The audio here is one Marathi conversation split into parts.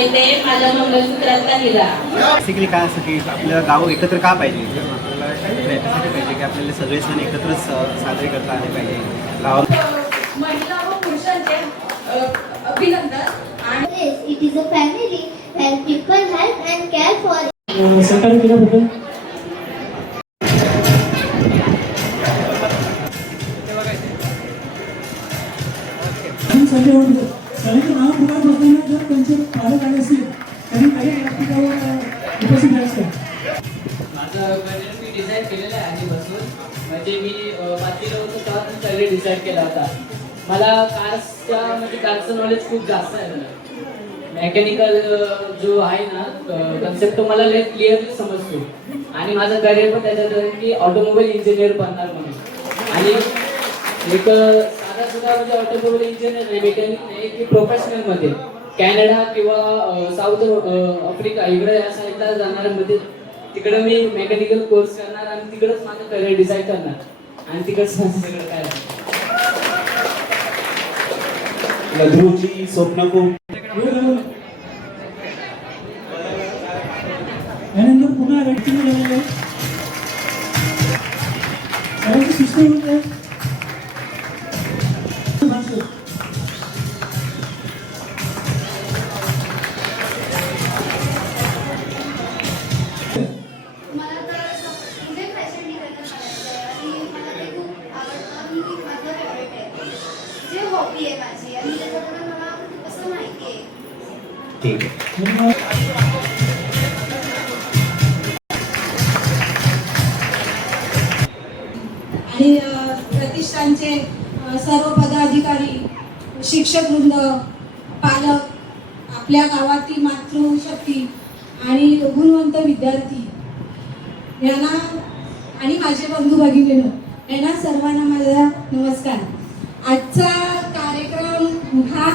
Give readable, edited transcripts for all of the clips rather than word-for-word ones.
आहे ते माझ्या मंगळसूत्राचा हिरा. बेसिकली काय असतं की आपलं गाव एकत्र का पाहिजे, आपल्याला याच्यासाठी पाहिजे की आपल्याला सगळे सण एकत्रच साजरे करता आले पाहिजे गावात. महिला व पुरुषांचे अभिनंदन. आणि it is a family where people help and care for सहकार्य केल्याबद्दल संजय होते शाळेचं नाव पुकार बसताना जर त्यांचे पालक आले असतील त्यांनी काही व्यासपीठावर उपस्थित असतात. माझं करिअर मी डिसाईड केलेलं आहे आधीपासून. म्हणजे मी 5वीला होतो तेव्हा सगळे डिसाईड केला होता. मला कारचं नॉलेज खूप जास्त आहे. मला मेकॅनिकल जो आहे ना कन्सेप्ट तो मला लय क्लिअरली समजतो. आणि माझं करिअर पण त्याच्यात आहे की ऑटोमोबाईल इंजिनियर बनणार म्हणून. आणि एक साधा सुद्धा म्हणजे ऑटोमोबाईल इंजिनियर नाही, मेकॅनिक नाही की प्रोफेशनलमध्ये कॅनडा किंवा साऊथ आफ्रिका इकडे या साईडला जाणार मध्ये तिकडे मी मेकॅनिकल कोर्स करणार आणि तिकडेच माझं करिअर डिसाईड करणार आणि तिकडच माझं सगळं काय लग्रूची स्वप्न खूप यानंतर पुन्हा व्यक्ती झालेले सगळ्यांची शिस्त होते. मला तर स्टुडंट फॅशन डिझायनर करायचं आहे आणि मला ते खूप आवडतं. मी माझं फेवरेट आहे, जे हॉबी आहे माझी आणि त्याच्याबद्दल मला खूप असं माहिती आहे. ठीक आहे. आणि प्रतिष्ठानचे सर्व पदाधिकारी, शिक्षक वृंद, पालक, आपल्या गावातील मातृशक्ती आणि गुणवंत विद्यार्थी यांना आणि माझे बंधू भगिनींनो यांना सर्वांना माझा नमस्कार. आजचा कार्यक्रम हा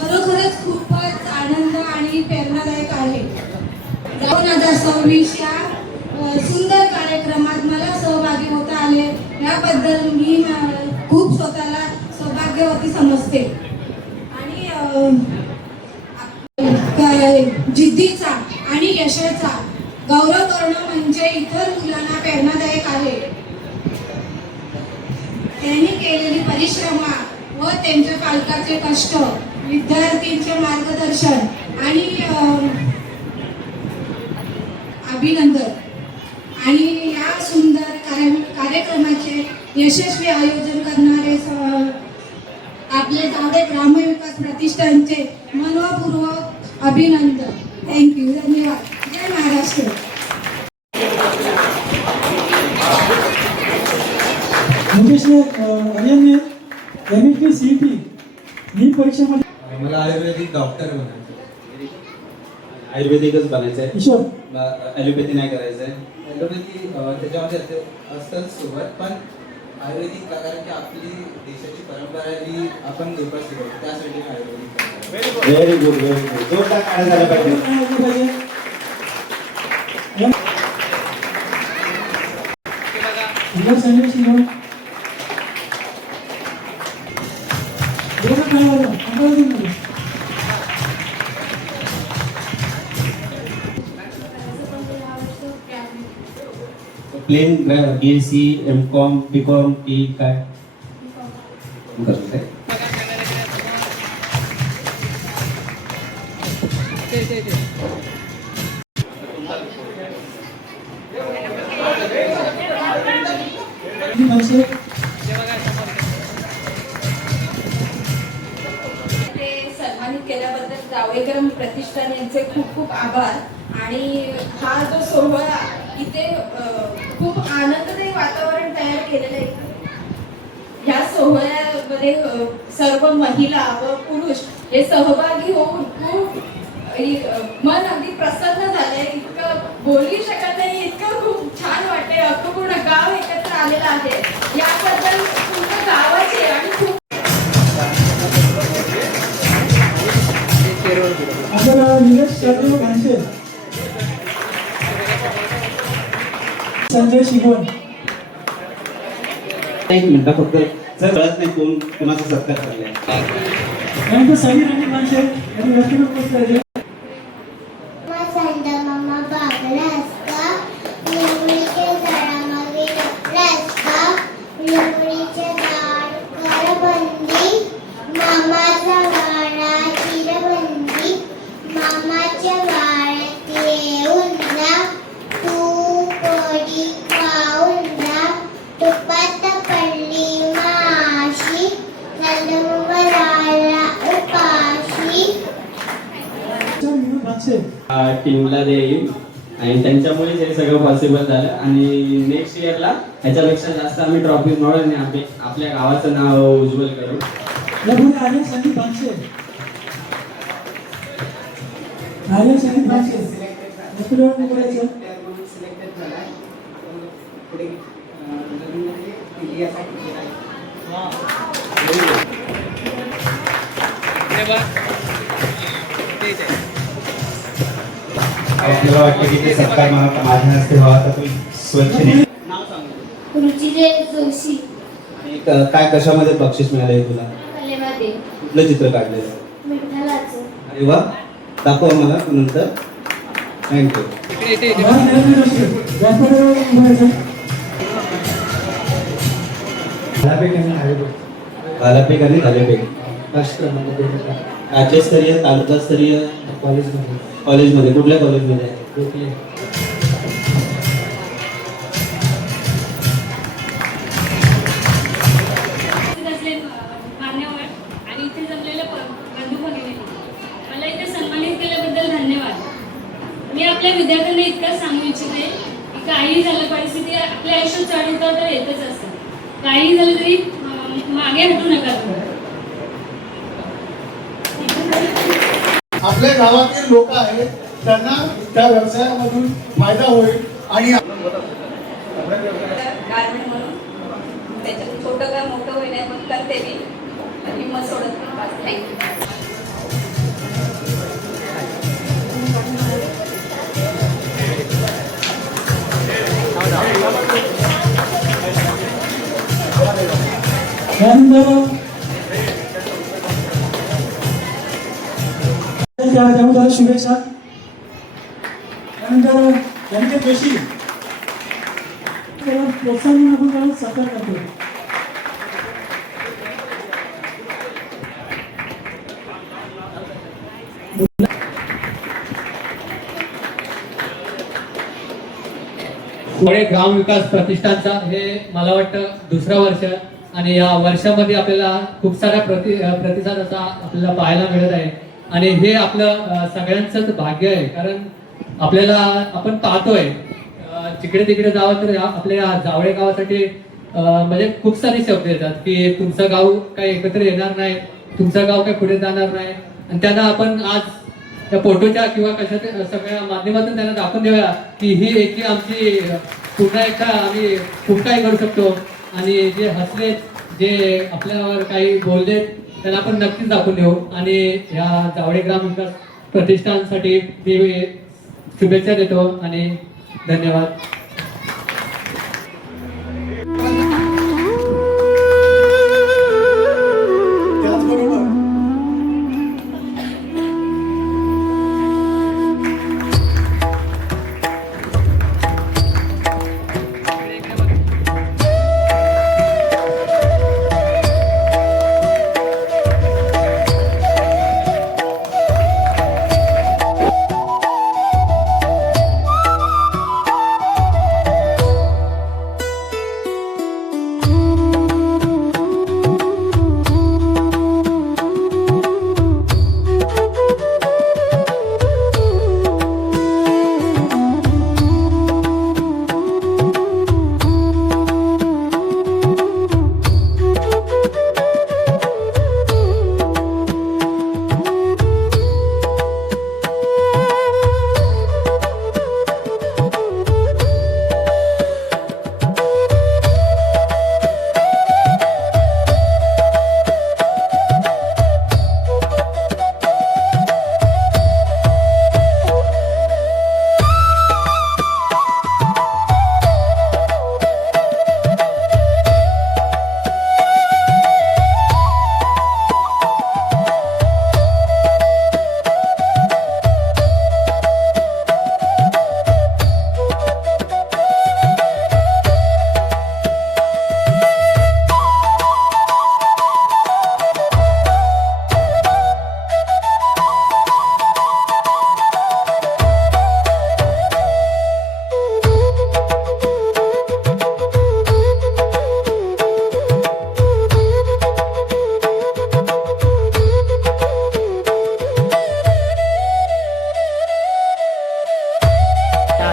खरोखरच खूपच आनंद आणि प्रेरणादायक आहे. 2026 या सुंदर कार्यक्रमात मला सहभागी होता आले याबद्दल मी खूप स्वतःला सौभाग्यवती समजते. आणि जिद्दीचा आणि यशाचा गौरव करणं म्हणजे इतर मुलांना प्रेरणादायक आहे. त्यांनी केलेली परिश्रम व त्यांच्या पालकांचे कष्ट, विद्यार्थ्यांचे मार्गदर्शन आणि अभिनंदन. आणि या सुंदर कार्यक्रमाचे यशस्वी आयोजन करणारे आपले जावडे ग्रामविकास प्रतिष्ठानचे मनपूर्वक अभिनंदन. थँक्यू, धन्यवाद. जय महाराष्ट्र. मुकेश अय्यरने MHP CET नीट परीक्षेमध्ये मला आयुर्वेदिक डॉक्टर बनायचं. आयुर्वेदिकच बनायचं आहे. ईश्वर ॲलोपॅथी नाही करायचं आहे. ॲलोपॅथी त्याच्यामध्ये असतं सोबत, पण आयुर्वेदिक कारण की आपली देशाची परंपरा ही आपण जोपासली त्यासाठी मी आयुर्वेदिक. Very good, very good. जोरदार काढा झाला पाहिजे. Sanjay Singh plain BSc, MCom, BCom की काय करत आहे? सन्मानित केल्याबद्दल जावडेकर प्रतिष्ठान यांचे खूप खूप आभार. आणि हा जो सोहळा इथे खूप आनंददायी वातावरण तयार केलेलं आहे. ह्या सोहळ्यामध्ये सर्व महिला व पुरुष हे सहभागी होऊन खूप मन अगदी प्रसन्न झाले. इतकं बोलू शकत नाही, इतकं खूप छान वाटते. अख्खं पूर्ण गाव एकत्र आलेलं आहे. याबद्दल तुमच्या गावाचे आणि खूप संजय शिगवण. एक मिनिट फक्त जर कळत नाही कोण कुणाचा सत्कार करलाय. समीर आणि माणसे यांनी व्यक्तिगत प्रोत्साहन विनोद भागसे टीमला देईल आणि त्यांच्यामुळेच हे सगळं पॉसिबल झालं आणि नेक्स्ट इयरला ह्याच्यापेक्षा जास्त आम्ही ट्रॉफी मिळवून आणि आपल्या गावाचं नाव उज्ज्वल करू. यापुढे आर्यन संदीप भागसे आर्यन संदीप भागसे आपल्यावर निवडायचं आपल्याला वाटतं की ते सत्कार माझ्या हस्ते व्हावा तर तुम्ही स्वच्छ रुचिरे जोशी काय कशामध्ये बक्षीस मिळाले तुला? कलेमध्ये कुठलं चित्र काढलेलं? विठ्ठलाचं. अरे वा, दाखव मला नंतर. थँक्यू. भालाफेक आणि भालेफेक राज्यस्तरीय तालुकास्तरीय कॉलेजमध्ये कुठल्या कॉलेजमध्ये? मान्यवर आणि इथे जमलेले बंधू भगिनी मला इथे सन्मानित केल्याबद्दल धन्यवाद. मी आपल्या विद्यार्थ्यांना इतकंच सांगू इच्छिते की काहीही झालं, परिस्थिती आपल्या आयुष्यात चढ-उतार तर येतच असतात. काहीही झालं तरी मागे हटू नका. आपल्या गावातील लोक आहेत त्यांना त्या व्यवसायामधून फायदा होईल आणि गार्मेंट म्हणून त्याच्यात छोटं काय मोठं होईल पण करते मी, हिंमत सोडत नाही. थँक्यू. त्याबद्दल शुभेच्छा. त्यानंतर यांचे जोशी प्रोत्साहन म्हणून आपण त्याला सत्कार करतो. पुणे ग्राम विकास प्रतिष्ठानचा हे मला वाटतं दुसरं वर्ष आणि या वर्षामध्ये आपल्याला खूप सारा प्रतिसाद असा आपल्याला पाहायला मिळत आहे आणि हे आपलं सगळ्यांचंच भाग्य आहे. कारण आपल्याला आपण पाहतोय जिकडे तिकडे जावं तर आपल्या जावळे गावासाठी म्हणजे खूप सारे शब्द येतात की तुमचं गाव काही एकत्र येणार नाही, तुमचं गाव काही पुढे जाणार नाही आणि त्यांना आपण आज त्या फोटोच्या किंवा कशाच्या सगळ्या माध्यमातून त्यांना दाखवून देऊया की ही एकी आमची पुन्हा एकदा आम्ही खूप काही करू शकतो. आणि जे हसले, जे आपल्यावर काही बोलले त्यांना आपण नक्कीच दाखवून देऊ. आणि ह्या जावळे ग्राम विकास प्रतिष्ठानसाठी मी शुभेच्छा देतो आणि धन्यवाद.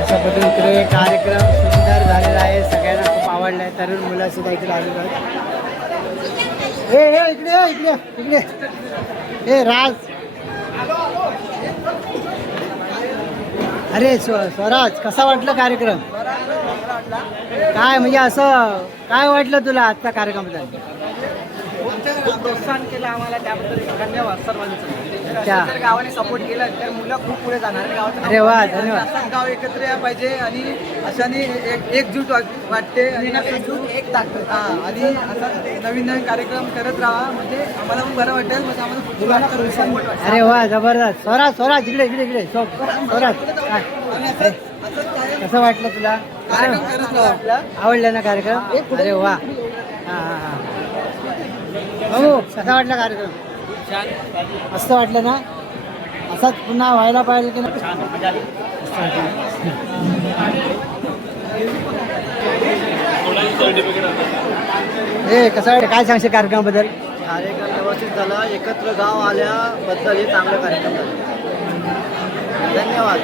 अशा पद्धतीने कार्यक्रम सुंदर झालेला आहे. सगळ्यांना खूप आवडला आहे. तरुण मुलं सुद्धा इकडे आलेले आहेत. इकडे राज, अरे स्वराज, कसा वाटला कार्यक्रम? काय म्हणजे असं काय वाटलं तुला आजचा कार्यक्रमाबद्दल? प्रोत्साहन केलं आम्हाला, त्याबद्दल धन्यवाद सर्वांचं. अच्छा. जर गावाने सपोर्ट केला तर मुलं खूप पुढे जाणार. गावाचं अरे वा, धन्यवाद. असंच गाव एकत्र यायला पाहिजे आणि अशाने एकजूट वाटते आणि एक ताकद. आणि असा नवीन नवीन कार्यक्रम करत राहा, म्हणजे आम्हाला पण बरं वाटेल, म्हणजे आम्हाला सपोर्ट वाटेल. अरे वा, जबरदस्त. स्वराज इकडे स्वराज, काय कसं वाटलं तुला? आवडलं ना कार्यक्रम? अरे वा. हां. हो, कसा वाटला कार्यक्रम? मस्त वाटलं ना? असाच पुन्हा व्हायला पाहिजे की नाही? हे कसं वाटलं? काय सांगशील कार्यक्रमाबद्दल? कार्यक्रम व्यवस्थित झाला, एकत्र गाव आल्याबद्दल हे चांगलं कार्यक्रम झालं. धन्यवाद.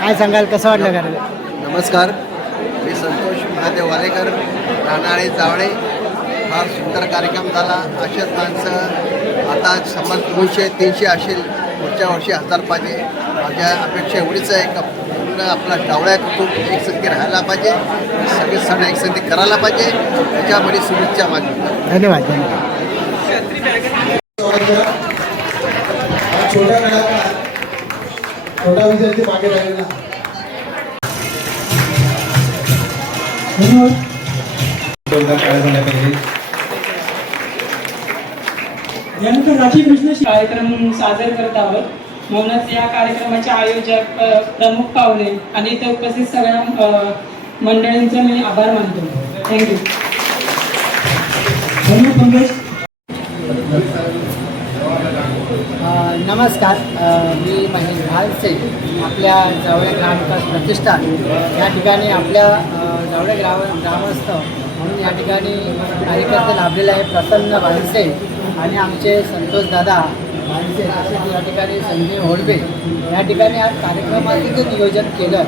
काय सांगाल, कसं वाटलं कार्यक्रम? नमस्कार, मी संतोष महादेव वालेकर, राहणारे जावळे. फार सुंदर कार्यक्रम झाला. असेच माणसं आता समज 200-300 असेल, पुढच्या वर्षी 1000 पाहिजे. माझ्या अपेक्षा एवढीच आहे का पूर्ण आपला जावळ्या कुटुंब एकसंधी राहायला पाहिजे, सगळे सण एकसंधी करायला पाहिजे. त्याच्यामध्ये शुभेच्छा माझी. धन्यवाद. छोटा विषय मागे राहिलेला. यानंतर राजीव विश्लेषण कार्यक्रम सादर करत आहोत. म्हणूनच या कार्यक्रमाचे आयोजक, प्रमुख पाहुणे आणि इथे उपस्थित सगळ्या मंडळींचे मी आभार मानतो. थँक्यू. नमस्कार, मी महेश भालसे. आपल्या जावळे ग्रामविकास प्रतिष्ठान या ठिकाणी आपल्या जावळे ग्रामस्थ म्हणून या ठिकाणी कार्यकर्ते लाभलेले आहे. प्रसन्न भालसे आणि आमचे संतोष दादा भालसे, तसेच या ठिकाणी संजय होडबे. या ठिकाणी आज कार्यक्रमाचं जे नियोजन केलं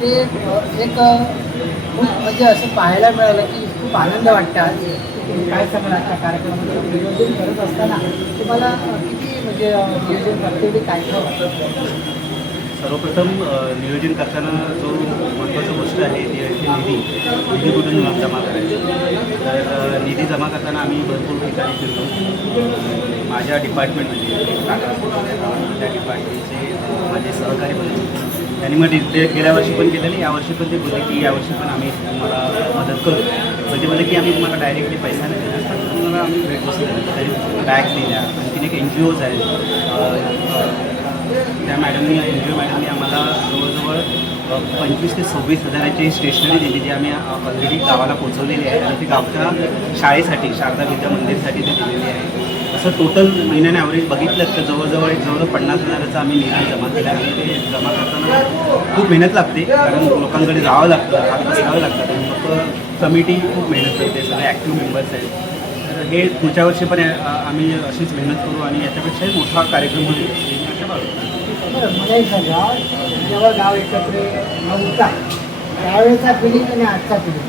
ते एक खूप म्हणजे असं पाहायला मिळालं की खूप आनंद वाटतं. आज काय सांगणार त्या कार्यक्रमाचं नियोजन करत असताना तुम्हाला किती म्हणजे नियोजन करते काय वाटतं? सर्वप्रथम नियोजन करताना जो महत्त्वाची गोष्ट आहे ती निधी कुठून जमा करायची. तर निधी जमा करताना आम्ही भरपूर ठिकाणी फिरतो. माझ्या डिपार्टमेंटमध्ये त्या डिपार्टमेंटचे माझे सहकारी बनले, त्यांनी मग गेल्या वर्षी पण केलेलं, यावर्षी पण ते बोलले की यावर्षी पण आम्ही तुम्हाला मदत करू. म्हणजे बोलले की आम्ही तुम्हाला डायरेक्टली पैसा नाही देणार, तर तुम्हाला आम्ही भेटवस्तू देणार. तरी बॅग दिल्या. आणखीन एक NGOज आहेत, त्या मॅडमनी NGO मॅडमनी आम्हाला जवळजवळ 25,000 ते 26,000ची स्टेशनरी दिली, जी आम्ही ऑलरेडी गावाला पोहोचवलेली आहे. आणि ती गावच्या शाळेसाठी, शारदा विद्या मंदिरसाठी ते दिलेली आहे. असं टोटल महिन्याने ॲव्हरेज बघितलं तर जवळजवळ 50,000चा आम्ही निधी जमा केला. आणि ते जमा करताना खूप मेहनत लागते, कारण लोकांकडे जावं लागतं, हात बसवावं लागतं. आणि लोक कमिटी खूप मेहनत करते, सगळे ॲक्टिव्ह मेंबर्स आहेत. तर हे पुढच्या वर्षी पण आम्ही अशीच मेहनत करू आणि याच्यापेक्षाही मोठा कार्यक्रम होईल. बरं, मला एक सांगा, जेव्हा गाव एकत्र नव्हता त्यावेळेचा फिलिंग आणि आजचा फिलिंग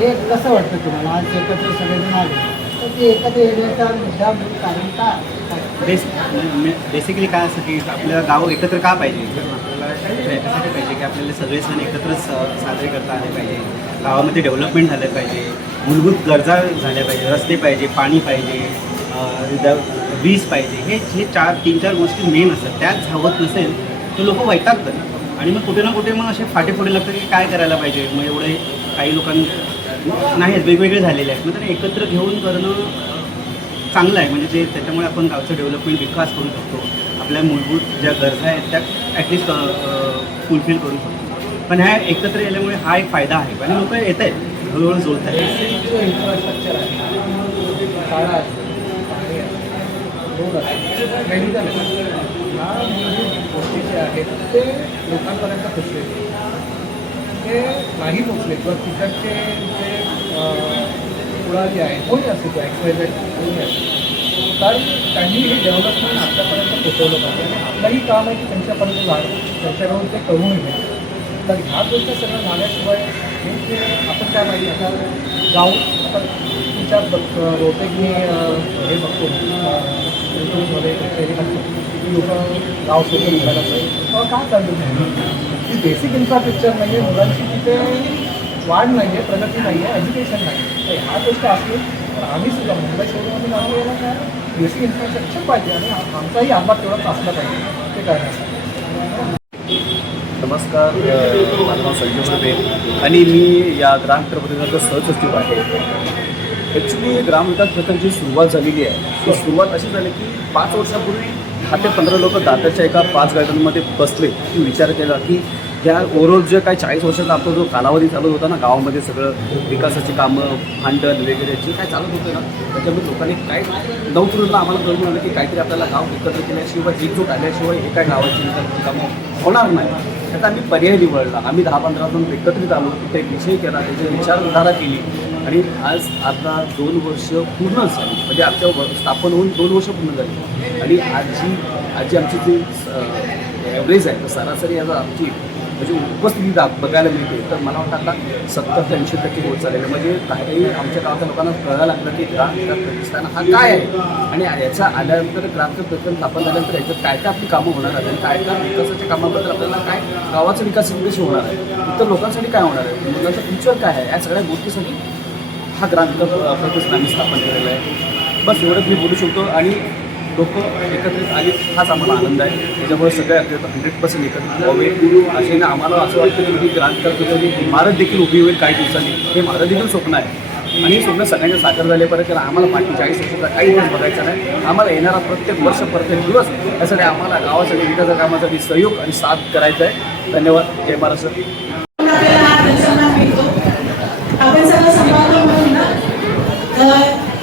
हे कसं वाटतं तुम्हाला? आज एकत्र सगळेजण आले तर ते एकत्र येण्याचा मुद्दा मूळ कारण का? बेसिकली काय असं की आपलं गाव एकत्र का पाहिजे? तर आपल्याला याच्यासाठी पाहिजे की आपल्याला सगळे सण एकत्रच साजरे करता आले पाहिजे. गावामध्ये डेव्हलपमेंट झालं पाहिजे, मूलभूत गरजा झाल्या पाहिजे, रस्ते पाहिजे, पाणी पाहिजे, वीज पाहिजे. हे 3-4 गोष्टी मेन असतात. त्याच हवत नसेल तर लोक वैतागतात आणि मग कुठे ना कुठे मग असे फाटे पुढे लागतात की काय करायला पाहिजे. मग एवढे काही लोकांना नाही आहेत, वेगवेगळे झालेले आहेत. मग त्यांना एकत्र घेऊन करणं चांगलं आहे. म्हणजे ते त्याच्यामुळे आपण गावचं डेव्हलपमेंट, विकास करू शकतो. आपल्या मूलभूत ज्या गरजा आहेत त्या ॲटलिस्ट फुलफिल करू शकतो. पण ह्या एकत्र येण्यामुळे हा एक फायदा आहे आणि लोक येत आहेत, हळूहळू जोडत आहेत. जो इन्फ्रास्ट्रक्चर आहे, शाळा आहे, रोड आहे, मेडिकल आहे, ह्या मूलभूत गोष्टी ज्या आहेत ते लोकांपर्यंत पोचले, ते नाही पोचले किंवा तिकडचे जे पुढारी आहे कोणी असते ते XYZ कोणी असते, तर त्यांनी हे डेव्हलपमेंट आपल्यापर्यंत पोचवलं पाहिजे. आणि आपलंही काम आहे की त्यांच्यापर्यंत जाणं, त्यांच्याकडून ते करून घ्या. तर ह्या गोष्टी सगळं झाल्याशिवाय नेमके आपण काय माहिती आता गाव आता तुमच्या बहुतेक मी हे बघतो यूट्यूबमध्ये ट्रेनिंग असतो की लोक गाव सोडून निघायला पाहिजे काय चालू नाही की बेसिक इन्फ्रास्ट्रक्चर म्हणजे मुलांची तिथे वाढ नाही आहे, प्रगती नाही आहे, एज्युकेशन नाही आहे. तर ह्या गोष्टी असतील तर आम्ही सुद्धा मुंबई शहरामध्ये आम्हाला काय बेसिक इन्फ्रास्ट्रक्चर पाहिजे आणि आमचाही हातभार तेवढाच असला पाहिजे ते करण्यासाठी. नमस्कार, माझं नाव संजय प्रदेश आणि मी या ग्रामप्रबंधकाचा सहसचिव आहे. ॲक्च्युली ग्रामविकास प्रकल्पाची सुरुवात झालेली आहे. ती सुरुवात अशी झाली की 5 वर्षापूर्वी 10 ते 15 लोक दादरच्या एका 5 गार्डनमध्ये बसले की विचार केला की ह्या ओव्हरऑल जे काही 40 वर्षाचा आपला जो कालावधी चालू होता ना गावामध्ये सगळं विकासाची कामं भांडण वगैरे जे काय चालत होतं ना त्याच्यामध्ये लोकांनी काय नवतरुणांना आम्हाला कळून आलं की काहीतरी आपल्याला गाव एकत्र केल्याशिवाय एकजूट आल्याशिवाय हे काय गावाची विकासाची कामं होणार नाही. त्याचा आम्ही पर्याय निवडला. आम्ही 10-15 जण एकत्रित आलो, तिथे एक विषय केला, त्याची विचारधारा केली आणि आज आता 2 वर्ष पूर्ण झाली. म्हणजे आमच्या स्थापन होऊन 2 वर्ष पूर्ण झाली आणि आजी आमची जी ॲव्हरेज आहे तर सरासरी आता आमची म्हणजे उपस्थिती बघायला मिळते तर मला वाटतं आता 70 ते 80% होत चाललेलं. म्हणजे काही आमच्या गावाच्या लोकांना कळायला लागलं की ग्रामविकास प्रतिष्ठान हा काय आहे आणि याचा आल्यानंतर ग्रामविकास प्रतिष्ठान स्थापन झाल्यानंतर याच्यात काय काय आपली कामं होणार आहेत आणि काय काय विकासाच्या कामाबद्दल आपल्याला काय गावाचा विकास कशी होणार आहे, इतर लोकांसाठी काय होणार आहे, मुलांचं फ्युचर काय आहे, या सगळ्या गोष्टीसाठी हा ग्रामविकास प्रतिष्ठान आम्ही स्थापन केलेला आहे. बस एवढंच मी बोलू शकतो आणि लोक एकत्रित आली हाच आम्हाला आनंद आहे. त्याच्यामुळे सगळे 100% एकत्रित व्हावे असे ना आम्हाला असं वाटतं की ही ग्रामविकास प्रकल्पाची इमारत देखील उभी होईल काही दिवसांनी. हे माझं देखील स्वप्न आहे आणि हे स्वप्न सगळ्यांच्या साकार झाल्यापर्यंत कारण आम्हाला मागील 40 वर्षाचा काही दिवस बघायचा नाही. आम्हाला येणारा प्रत्येक वर्ष प्रत्येक दिवस यासाठी आम्हाला गावासाठी विकासाच्या कामासाठी सहयोग आणि साथ करायचा आहे. धन्यवाद. जय महाराष्ट्र. आपण सगळं सांभाळतो म्हणून ना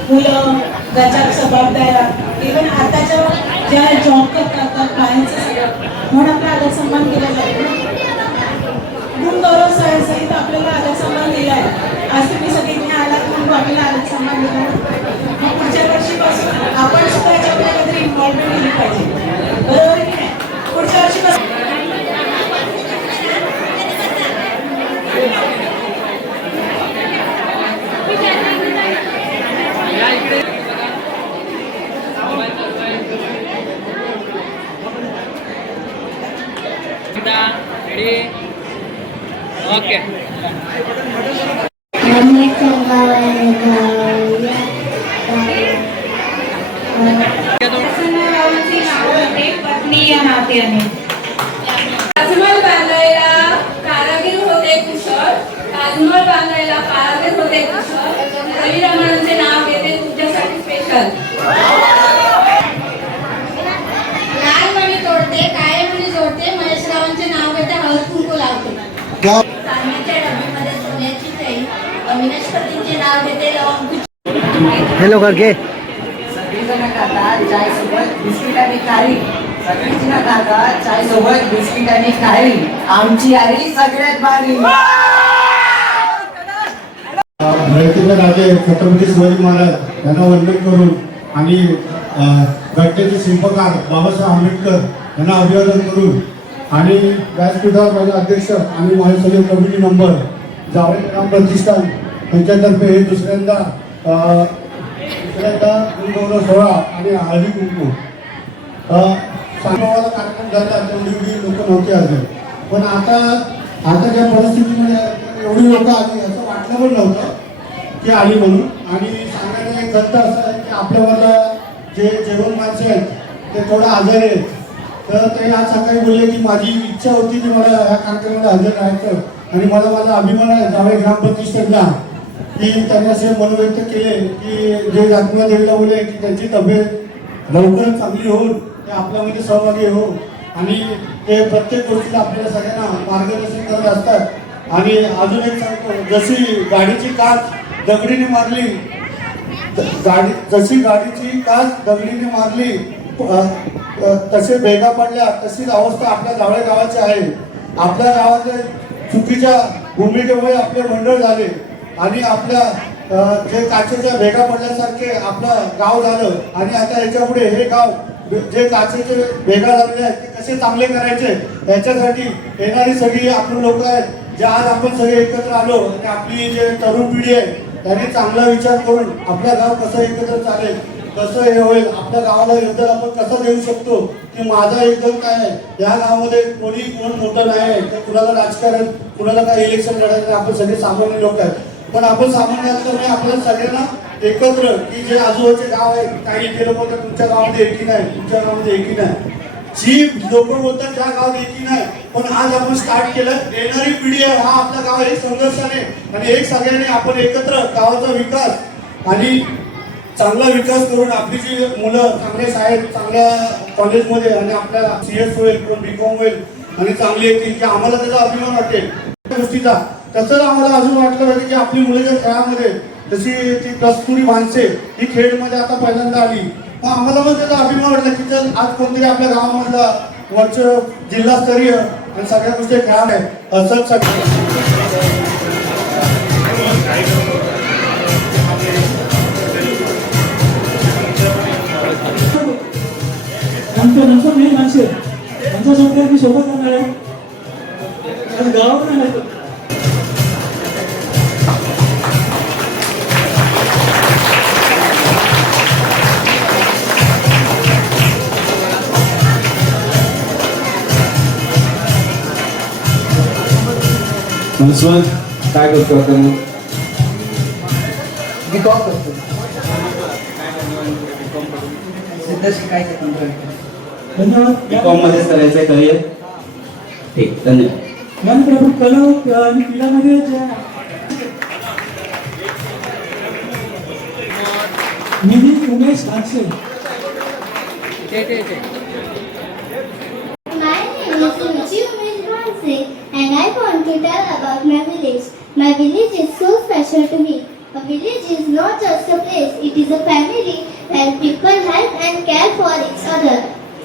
मुलं घरच्या जबाबदाऱ्या इव्हन आताच्या ज्या जॉब करतात बाहेरचं सगळं म्हणून आपला आदर सन्मान केला जातो. गुणगौरव सहित आपल्याला आदर सन्मान दिला आहे. आज तुम्ही सगळी आलात म्हणून आपल्याला आदर सन्मान दिला. मग पुढच्या वर्षीपासून आपण सुद्धा याच्यामध्ये काहीतरी इन्व्हॉल्वमेंट केली पाहिजे, बरोबर की नाही? पुढच्या वर्षीपासून ओके. पत्नी या नात्याने ताजमहल बांधायला कारागीर होते कुशल, ताजमहल बांधायला कारागीर होते कुशल, रवी रमणांचे नाव घेते तुमच्यासाठी स्पेशल. लाल मणी तोडते, काळे मणी जोडते, महेशरावांचे नाव घेते, हळद कुंकू लावते. तांब्याच्या डब्यामध्ये सोन्याची चैन, वनस्पतींचे नाव घेते, लवंग. हेलो करके सगळीजण खातात चाय सोबत बिस्किट आणि खारी. सगळीजण खातात चाय सोबत बिस्किट आणि खारी. आमची आई सगळ्यात भारी. धरतीचे राजे छत्रपती शिवाजी महाराज यांना वंदन करून आणि घटनेचे शिल्पकार बाबासाहेब आंबेडकर यांना अभिवादन करून आणि व्यासपीठावर माझे अध्यक्ष आणि माझे सगळे कमिटी मेंबर जावळे ग्राम प्रतिष्ठान यांच्यातर्फे हे दुसऱ्यांदा गुणगौरव सोहळा आणि हळदी कुंकू सांगोवाला कार्यक्रम झाला तेवढी लोक नव्हते आले. पण आता ज्या परिस्थितीमध्ये एवढी लोक आली असं वाटलं पण नव्हतं की आली म्हणून. आणि सांगायला एक गंत असं आहे की आपल्याला जे जेवण माणसं आहेत ते थोडं आजारी आहेत. तर ते आज सकाळी बोलले की माझी इच्छा होती की मला ह्या कार्यक्रमाला हजर राहायचं आणि मला माझा अभिमान आहे जावळे ग्रामप्रतिष्ठानला की त्यांनी असे मनोव्यक्त केले की जे आत्मदेवीला बोलले की त्यांची तब्येत लवकरच चांगली होऊन ते आपल्यामध्ये सहभागी हो आणि ते प्रत्येक गोष्टीला आपल्याला सगळ्यांना मार्गदर्शन करत असतात. आणि अजून एक सांगतो, जशी गाडीची काच दगडीने मारली जशी गाडीची काच दगडीने मारली तसे भेगा पडल्या तशीच अवस्था आपल्या जावळे गावाची आहे. आपल्या गावाच्या चुकीच्या भूमिकेमुळे आपले मंडळ झाले आणि आपल्या जे काचेच्या भेगा पडल्यासारखे आपलं गाव झालं आणि आता याच्यापुढे हे गाव जे काचेचे भेगा झालेले आहेत ते कसे चांगले करायचे याच्यासाठी येणारी सगळी आपली लोक आहेत जे आज आपण सगळे एकत्र आलो आणि आपली जे तरुण पिढी आहे त्यांनी चांगला विचार करून आपलं गाव कसं एकत्र चालेल, कसं हे होईल, आपल्या गावाला योगदान आपण कसं देऊ शकतो की माझा योगदान काय आहे. या गावामध्ये कोणी कोण मोठं नाही आहे, तर कुणाला राजकारण, कुणाला काय इलेक्शन लढायचं, आपण सगळे सामान्य लोक आहेत. पण आपण सामान्य असल्यामुळे आपल्याला सगळ्यांना एकत्र की जे आजूबाजूचे गाव आहे, काही ते लोक बोलतात तुमच्या गावामध्ये एकी नाही, तुमच्या गावामध्ये एकी नाही, जी लोक बोलतात त्या गावात एकी नाही. पण आज आपण स्टार्ट केलं, येणारी पिढी आहे हा आपला गाव एक संघर्षाने आणि एक सगळ्यांनी आपण एकत्र गावाचा विकास आणि चांगला विकास करून आपली जी मुलं चांगल्या शाळेत, चांगल्या कॉलेजमध्ये आणि आपल्या CS होईल, कोण BCom होईल आणि चांगली येतील की आम्हाला त्याचा अभिमान वाटेल गोष्टीचा. तसंच आम्हाला अजून वाटलं पाहिजे की आपली मुलं ज्या खेळामध्ये जशी ती कस्तुरी माणसे ही खेळमध्ये आता पहिल्यांदा आली, मग आम्हाला पण त्याचा अभिमान वाटला की चल आज कोणतरी आपल्या गावामधला वरचं जिल्हास्तरीय आणि सगळ्या गोष्टी खेळात आहे असंच सगळं. नंतर नाही माणसे त्यांच्यासोबत मी सोबत करणार आहे गावात नाही. काय करतो आता मग? BCom करतो. सध्या शिकायचं धन्यवाद. BCom मध्ये करायचं करिअर. ठीक, धन्यवाद. यानंतर आपण कला आणि क्रीडामध्ये निधी Umesh भागसे. My name is Ruchi Umesh Bhanse and I want to tell about my village. My village is so special to me. A village is not just a place, it is a family where people help and care for each other.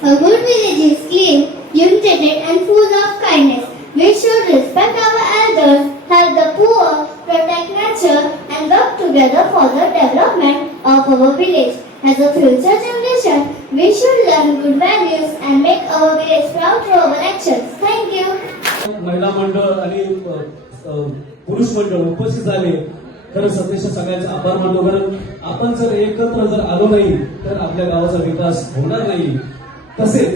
A good village is clean, united and full of kindness. We should respect our elders, help the poor, protect nature and work together for the development of our village. As a future generation, we should learn good values and make our village proud through our actions. Thank you. महिला मंडळ आणि पुरुष मंडळ उपस्थित झाले तर सतेश सगळ्यांचे आभार मानतो. कारण आपण जर एकत्र जर आलो नाही तर आपल्या गावाचा विकास होणार नाही. तसेच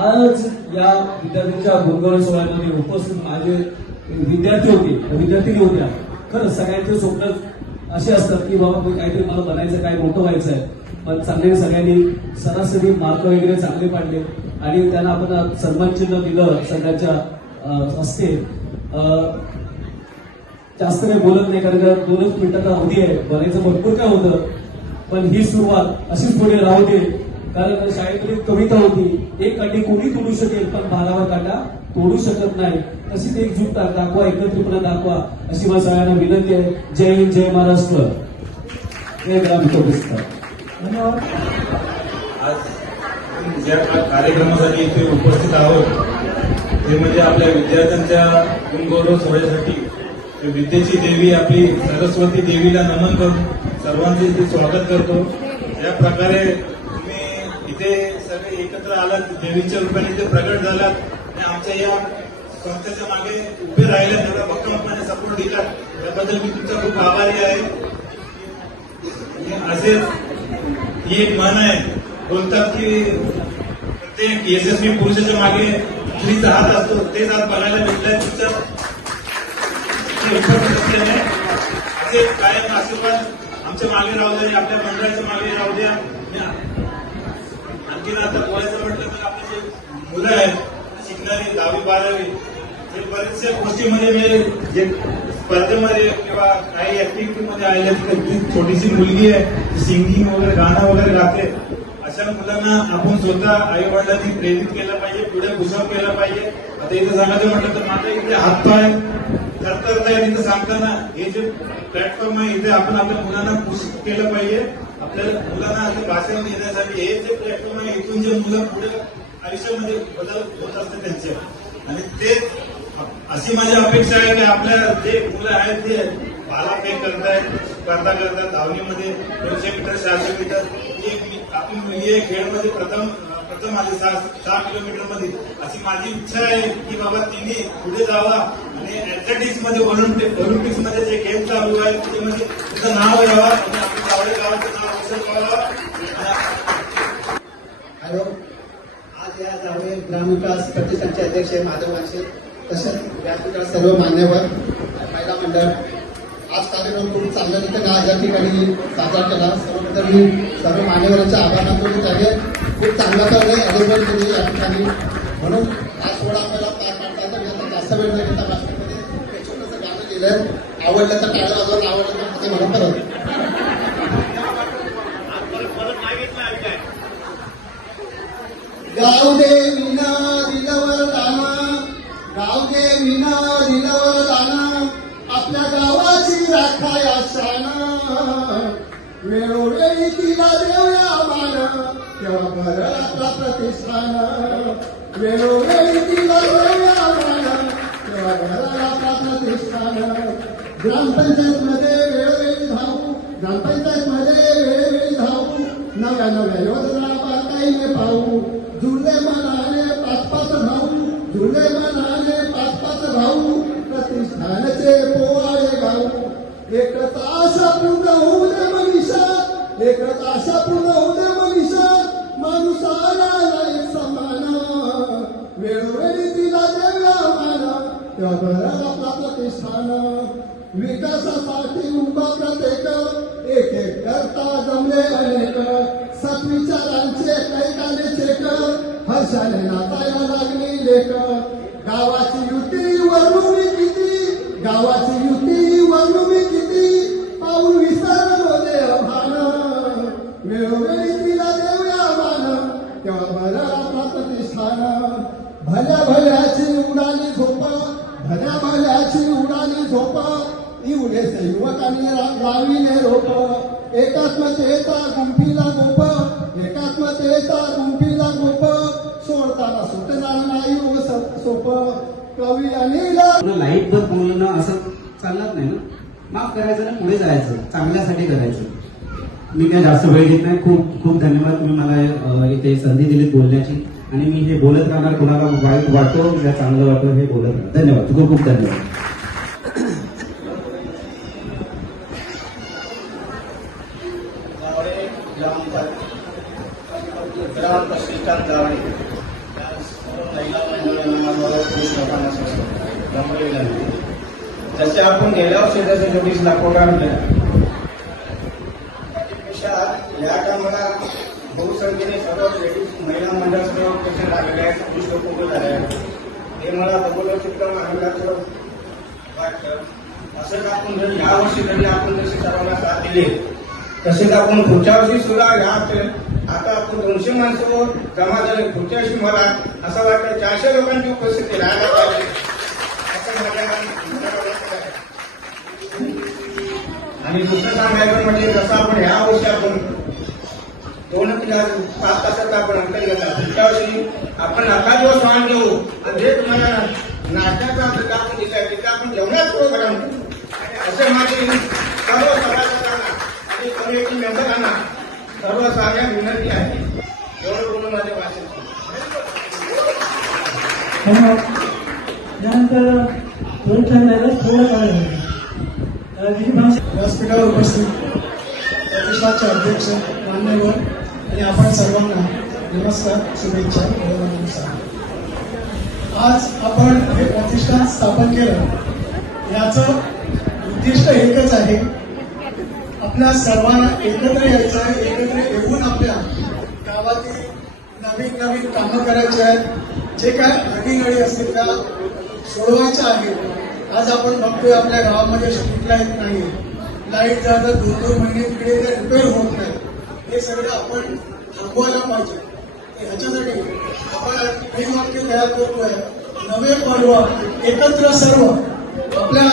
आज या विद्यार्थ्यांच्या गुणगौरव सोहळ्यामध्ये उपस्थित माझे विद्यार्थी होते, विद्यार्थिनी होत्या. खरंच सगळ्यांचे स्वप्न असे असतात की बाबा काहीतरी मला बनायचं, काय मोठं व्हायचं आहे. पण चांगले सगळ्यांनी सरासरी मार्क वगैरे चांगले पाडले आणि त्यांना आपण सन्मान चिन्ह दिलं सगळ्यांच्या हस्ते. जास्त काही बोलत नाही कारण 2 मिनिटाचा अवधी आहे, बनायचं भरपूर काय होतं. पण ही सुरुवात अशीच पुढे राहू दे. कारण शाळेमध्ये कविता होती, एक काठी कोणी तोडू शकेल पण भारावर काटा तोडू शकत नाही. तशी ते एकजूट दाखवा, एकत्रितपणा दाखवा अशी मला सगळ्यांना विनंती आहे. जय हिंद, जय महाराष्ट्र, जय ग्रामविकास. धन्यवाद. आज ज्या कार्यक्रमासाठी इथे उपस्थित आहोत ते म्हणजे आपल्या विद्यार्थ्यांच्या गुणगौरव सोहळ्यासाठी विद्येची देवी आपली सरस्वती देवीला नमन करून सर्वांचे इथे स्वागत करतो. या प्रकारे तुम्ही इथे सगळे एकत्र आलात, देवीच्या रूपाने इथे प्रगट झालात आणि आमच्या या संस्थेच्या मागे उभे राहिले, एवढा भक्कमपणे सपोर्ट दिला त्याबद्दल मी तुमचा खूप आभारी आहे. असे ही एक म्हण आहे, बोलतात की प्रत्येक यशस्वी पुरुषाच्या मागे स्त्रीचा हात असतो. तेच हात बघायला भेटलाय तुमच्या असे कायम आशीर्वाद आमच्या मागे राहू द्या, आपल्या मंडळाच्या मागे राहू द्या. आणखीन आता बोलायचं म्हटलं तर आपले जे मुलं आहेत शिकणारी 10वी 12वी जे बऱ्याचशा गोष्टीमध्ये मी जे स्पर्धेमध्ये किंवा काही ऍक्टिव्हिटीमध्ये आलेल्या ती छोटीशी मुलगी आहे, सिंगिंग वगैरे गाणं वगैरे गाते. अशा मुलांना आपण स्वतः आई वडिलांनी प्रेरित केलं पाहिजे, पुढे पुशअप केलं पाहिजे. आता इथं सांगायचं म्हटलं तर माझा इथे हातपाय करता येईल. इथं सांगताना हे जे प्लॅटफॉर्म आहे इथे आपण आपल्या मुलांना पुश केलं पाहिजे. आपल्या मुलांना असं भाषण देण्यासाठी हे जे प्लॅटफॉर्म आहे इथून जे मुलं पुढे आयुष्यामध्ये बदल होत असते त्यांचे, आणि ते अशी माझी अपेक्षा आहे की आपल्या जे मुलं आहेत ते भालाफेक करतायत, स्पर्धा करतात धावणीमध्ये 200 मीटर 400 मीटर. आपली मुलगी खेळमध्ये प्रथम फक्त माझे 6 किलोमीटरमध्ये, अशी माझी इच्छा आहे की बाबा तिने पुढे जावा आणि ऍथलेटिक्स मध्ये ऑलिम्पिक्स मध्ये जे गेम चालू आहे त्याच्यामध्ये तिचं नाव यावं आणि आपल्या जावळे गावाचं नाव रोशन व्हावं. हॅलो, आज या जावळे ग्रामविकास प्रतिष्ठानचे अध्यक्ष माधव वानशे, तसेच व्यासपीठावर सर्व मान्यवर, महिला मंडळ, आज कार्यक्रम खूप चांगल्या रीतीने आज या ठिकाणी साजरा केला. सर्वप्रथम मी सर्व मान्यवरांचे आभार मानतो की त्याने खूप चांगल्या प्रकारे अरेंजमेंट केली या ठिकाणी. म्हणून आज थोडा आपल्याला पार पाडता येतं. मी आता जास्त वेळ न घेता भाषणामध्ये एक छोटंसं गाणं लिहिलंय. आवडलं तर टाळ्या वाजवा, आवडलं तर ते म्हणा परत. गाव दे विना दिलवर दाना, गाव दे विना दिलवर दाना, आपल्या गावाची राखाया शाना, वेळोवेळी तिला देऊया मान, तेव्हा भरल आपला प्रतिष्ठान, वेळोवेळी तिला देऊया मान, तेव्हा भरल आपला प्रतिष्ठान. ग्रामपंचायत मध्ये वेळोवेळी धावू, ग्रामपंचायत मध्ये वेळोवेळी धावू, नव्या नव्या योजना बारकाईने पाहू, जुळले मनाने 5-5 भाऊ, जुळले मनाने 5-5 भाऊ, प्रतिष्ठानचे पोवाडे गाऊ. एकच आशा पूर्ण होऊ दे मनीषा, एकच आशा पूर्ण होऊ दे मनीषा, माणूस आला एक समान, वेळोवेळी तिला देऊया मान, तेव्हा भरल आपला प्रतिष्ठान. विकासासाठी उभा प्रत्येक, एक एक करता जमले अनेक, सत्विचारांचे कैकाने चेक, हर्षाने नाचायला लागली लेख. गावाची युती वर्णुमी किती, गावाची युती वर्णुमी किती, पाऊल विसरलो देवभान, वेळोवेळी तिला देऊया मान, तेव्हा भरल आपला प्रतिष्ठान. भल्या भल्याची उडाली झोप, भल्या भल्याची उडाली झोप, इवडेसे युवकांनी लाविले रोप, एकात्मतेचा गुंफीला गोप, एकात्मतेचा गुंफीला गोप, सोडताना सुटणार नाही सोप. कवी अनिल लाईट वर बोलणं असं चालणार नाही ना, माफ करायचं आणि पुढे जायचं, चांगल्यासाठी करायचं. मी काय जास्त वेळ घेत नाही. खूप खूप धन्यवाद, तुम्ही मला इथे संधी दिली बोलण्याची, आणि मी हे बोलत राहणार. कोणाला वाईट वाटतो किंवा चांगलं वाटतं हे बोलत राहणार. धन्यवाद, खूप खूप धन्यवाद. ग्राम प्रतिष्ठान जावळे महिला मंडळाला जसे आपण गेल्या वर्षी जसे 24 लाख आणले, या टायमाला बहुसंख्येने सर्व लेडीज महिला मंडळ सर्व पेशंट आलेले आहेत, पुरुष लोक उभे झाले आहेत. हे मला बघून चित्र आनंदाचं वाटतं. असंच आपण जर यावर्षी जरी आपण जसे सर्वांना साथ दिली, तसेच आपण पुढच्या वर्षी सुद्धा आता आपण 200 माणसं जमा झाले. पुढच्या वर्षी मला असं वाटतं 400 लोकांची उपस्थिती राहायला पाहिजे असं माझ्या. आणि दुसरं सांगायचं म्हणजे जसं आपण ह्या वर्षी आपण 2 किलो 5 तासाचा आपण अंतर घेतला, पुढच्या वर्षी आपण 11 दिवस वाहन घेऊ आणि जे तुम्हाला नाश्त्याचा अंतर आपण दिलाय तिथे आपण जेवणाच प्रोग्राम करू. असे माझे सर्व सभासदांना आणि कमिटी मेंबरांना सर्व साऱ्या विनंती आहे. एवढं बोलून माझ्या भाषण. त्यानंतर व्यासपीठावर उपस्थित प्रतिष्ठानचे अध्यक्ष मान्यवर आणि आपण सर्वांना नमस्कार, शुभेच्छा. आज आपण हे प्रतिष्ठान स्थापन केलं, याचं उद्दिष्ट एकच आहे, आपल्या सर्वांना एकत्र यायचं आहे. एकत्र येऊन आपल्या गावातील नवीन नवीन कामं करायची आहेत, जे काय अडीनडी असतील त्या सोडवायच्या आहेत. आज आपण बघतोय आपल्या गावामध्ये स्ट्रीट लाईट नाही, लाईट जातात 2-2 महिने तिकडे रिपेअर होत नाही. हे सगळं आपण थांबवायला पाहिजे. ह्याच्यासाठी आपण हे वाक्य तयार करतोय, नवे पर्व एकत्र सर्व. आपल्या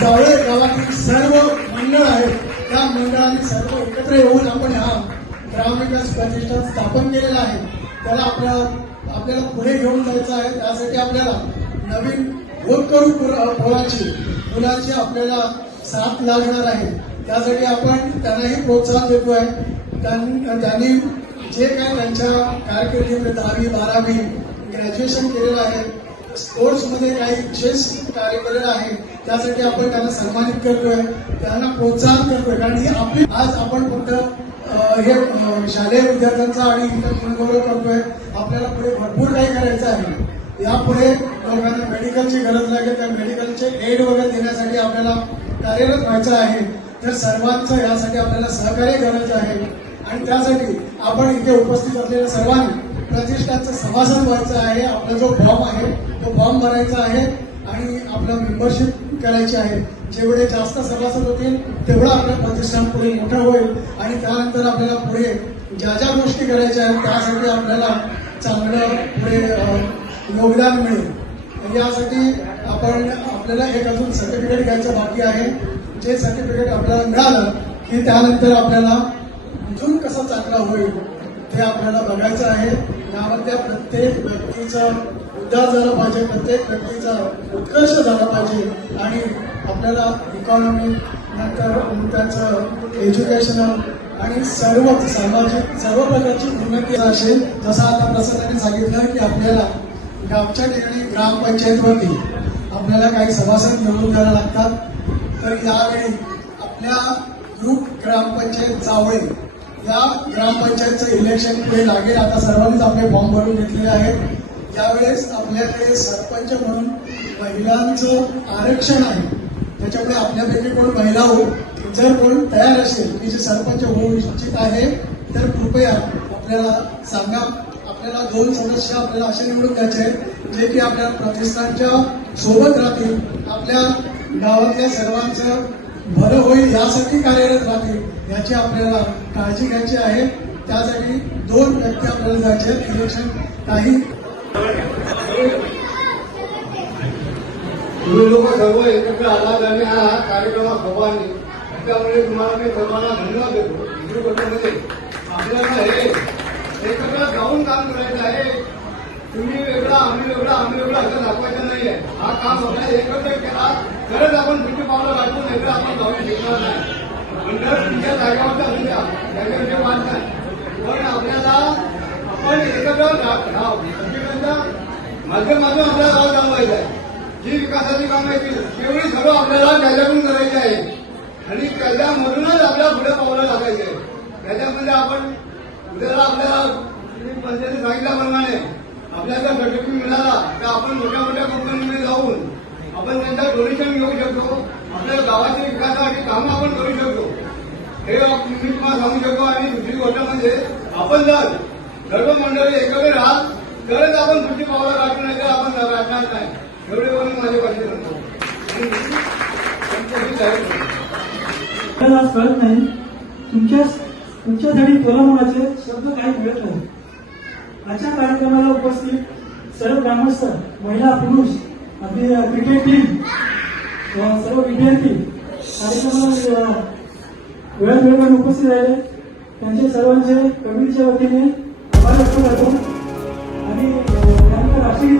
जावळे गावातील सर्व मंडळ आहेत, त्या मंडळाने सर्व एकत्र येऊन आपण हा ग्रामविकास प्रतिष्ठान स्थापन केलेला आहे. त्याला आपल्याला पुढे घेऊन जायचं आहे. त्यासाठी आपल्याला नवीन होतकरू मुलांची आपल्याला साथ लागणार आहे. त्यासाठी आपण त्यांनाही प्रोत्साहन देतोय. त्यांनी जे काही त्यांच्या कारकिर्दीमध्ये 10वी 12वी ग्रॅज्युएशन केलेलं आहे, स्पोर्ट्समध्ये काही विशेष कार्य केलेलं आहे, त्यासाठी आपण त्यांना सन्मानित करतोय, त्यांना प्रोत्साहन करतोय. कारण ही आपली आज आपण फक्त हे शालेय विद्यार्थ्यांचा आणि इतर गुणगौरव करतोय. आपल्याला पुढे भरपूर काही करायचं आहे. यापुढे लोकांना मेडिकलची गरज लागेल, त्या मेडिकलचे एड वगैरे देण्यासाठी आपल्याला कार्यरत व्हायचं आहे. तर सर्वांचं यासाठी आपल्याला सहकार्य करायचं आहे आणि त्यासाठी आपण इथे उपस्थित असलेल्या सर्वांनी प्रतिष्ठानचं सभासद व्हायचं आहे. आपला जो फॉर्म आहे तो फॉर्म भरायचा आहे आणि आपलं मेंबरशिप करायची आहे. जेवढे जास्त सभासद होतील तेवढं आपलं प्रतिष्ठान पुढे मोठं होईल आणि त्यानंतर आपल्याला पुढे ज्या ज्या गोष्टी करायच्या आहेत त्यासाठी आपल्याला चांगलं पुढे योगदान मिळेल. यासाठी आपल्याला एक अजून सर्टिफिकेट घ्यायचं बाकी आहे. जे सर्टिफिकेट आपल्याला मिळालं की त्यानंतर आपल्याला अजून कसं चांगलं होईल ते आपल्याला बघायचं आहे. गावातल्या प्रत्येक व्यक्तीचं उद्धार झाला पाहिजे, प्रत्येक व्यक्तीचा उत्कर्ष झाला पाहिजे आणि आपल्याला इकॉनॉमी नंतर त्यांचं एज्युकेशनल आणि सर्व सामाजिक सर्व प्रकारची उन्नती असेल. जसं आता प्रसादाने सांगितलं की आपल्याला गावच्या ठिकाणी ग्रामपंचायतवरती आपल्याला काही सभासद निवडून द्यायला लागतात. तर यावेळी आपल्या ग्रुप ग्रामपंचायत जावळे या ग्रामपंचायतचं इलेक्शन पुढे लागेल. आता सर्वांनीच आपले फॉर्म भरून घेतलेले आहेत. यावेळेस आपल्याकडे सरपंच म्हणून महिलांचं आरक्षण आहे. त्याच्यामुळे आपल्यापैकी कोण महिला हो जर कोण तयार असेल की जे सरपंच होऊ इच्छित आहे तर कृपया आपल्याला सांगा. आपल्याला 2 सदस्य आपल्याला असे निवडून द्यायचे जे की आपल्या प्रतिष्ठानच्या सोबत राहतील, आपल्या गावातल्या सर्वांचं बरं होईल यासाठी कार्यरत राहतील याची आपल्याला काळजी घ्यायची आहे. त्यासाठी 2 व्यक्ती आपल्याला जायचे इलेक्शन. काही तुम्ही लोक सर्व एकत्र आलात आणि हा कार्यक्रमात सहभागी, त्यामुळे तुम्हाला मी सर्वांना धन्यवाद देतो. दुसरी गोष्ट म्हणजे आपल्याला हे एकत्र जाऊन काम करायचं आहे. तुम्ही वेगळा आम्ही वेगळा असं दाखवायचं नाहीये. हा काम आपल्याला एकत्र केला तरच आपण तुमची पावलं गाठून नाही तर आपण जाऊ शकणार नाही. नंतर तुमच्या जागेवरचा असू द्या त्याच्याविषयी वाद नाही, पण आपल्याला आपण एकत्र माध्यमातून आपल्याला गाव चालवायचं आहे. जी विकासाची कामं येतील तेवढी सर्व आपल्याला त्याच्यातून करायची आहे आणि त्याच्यामधूनच आपल्याला पुढे पावलं टाकायचे आहे. त्याच्यामध्ये आपण उद्याला आपल्याला पंचायतीने सांगितल्याप्रमाणे आपल्याला जर सर्टिफिकेट मिळाला तर आपण मोठ्या मोठ्या कंपनीमध्ये जाऊन आपण त्यांचं डोनेशन घेऊ शकतो. आपल्या गावाच्या विकासासाठी कामं आपण करू शकतो हे मी तुम्हाला सांगू शकतो. आणि दुसरी गोष्ट म्हणजे आपण जर सर्व मंडळी एकत्र राहाल तरच आपण पुढची पावलं गाठून नाही तर आपण गाठणार नाही. एवढे बोलून माझे पैसे करतो. आज कळत नाही तुमच्यासाठी तोलामोलाचे शब्द काही मिळत नाही. आजच्या कार्यक्रमाला उपस्थित सर्व ग्रामस्थ, महिला, पुरुष, आपली क्रिकेट टीम, सर्व विद्यार्थी कार्यक्रमाला वेळात उपस्थित राहिले त्यांचे सर्वांचे कमिटीच्या वतीने आभार व्यक्त करतो आणि त्यानंतर राष्ट्रीय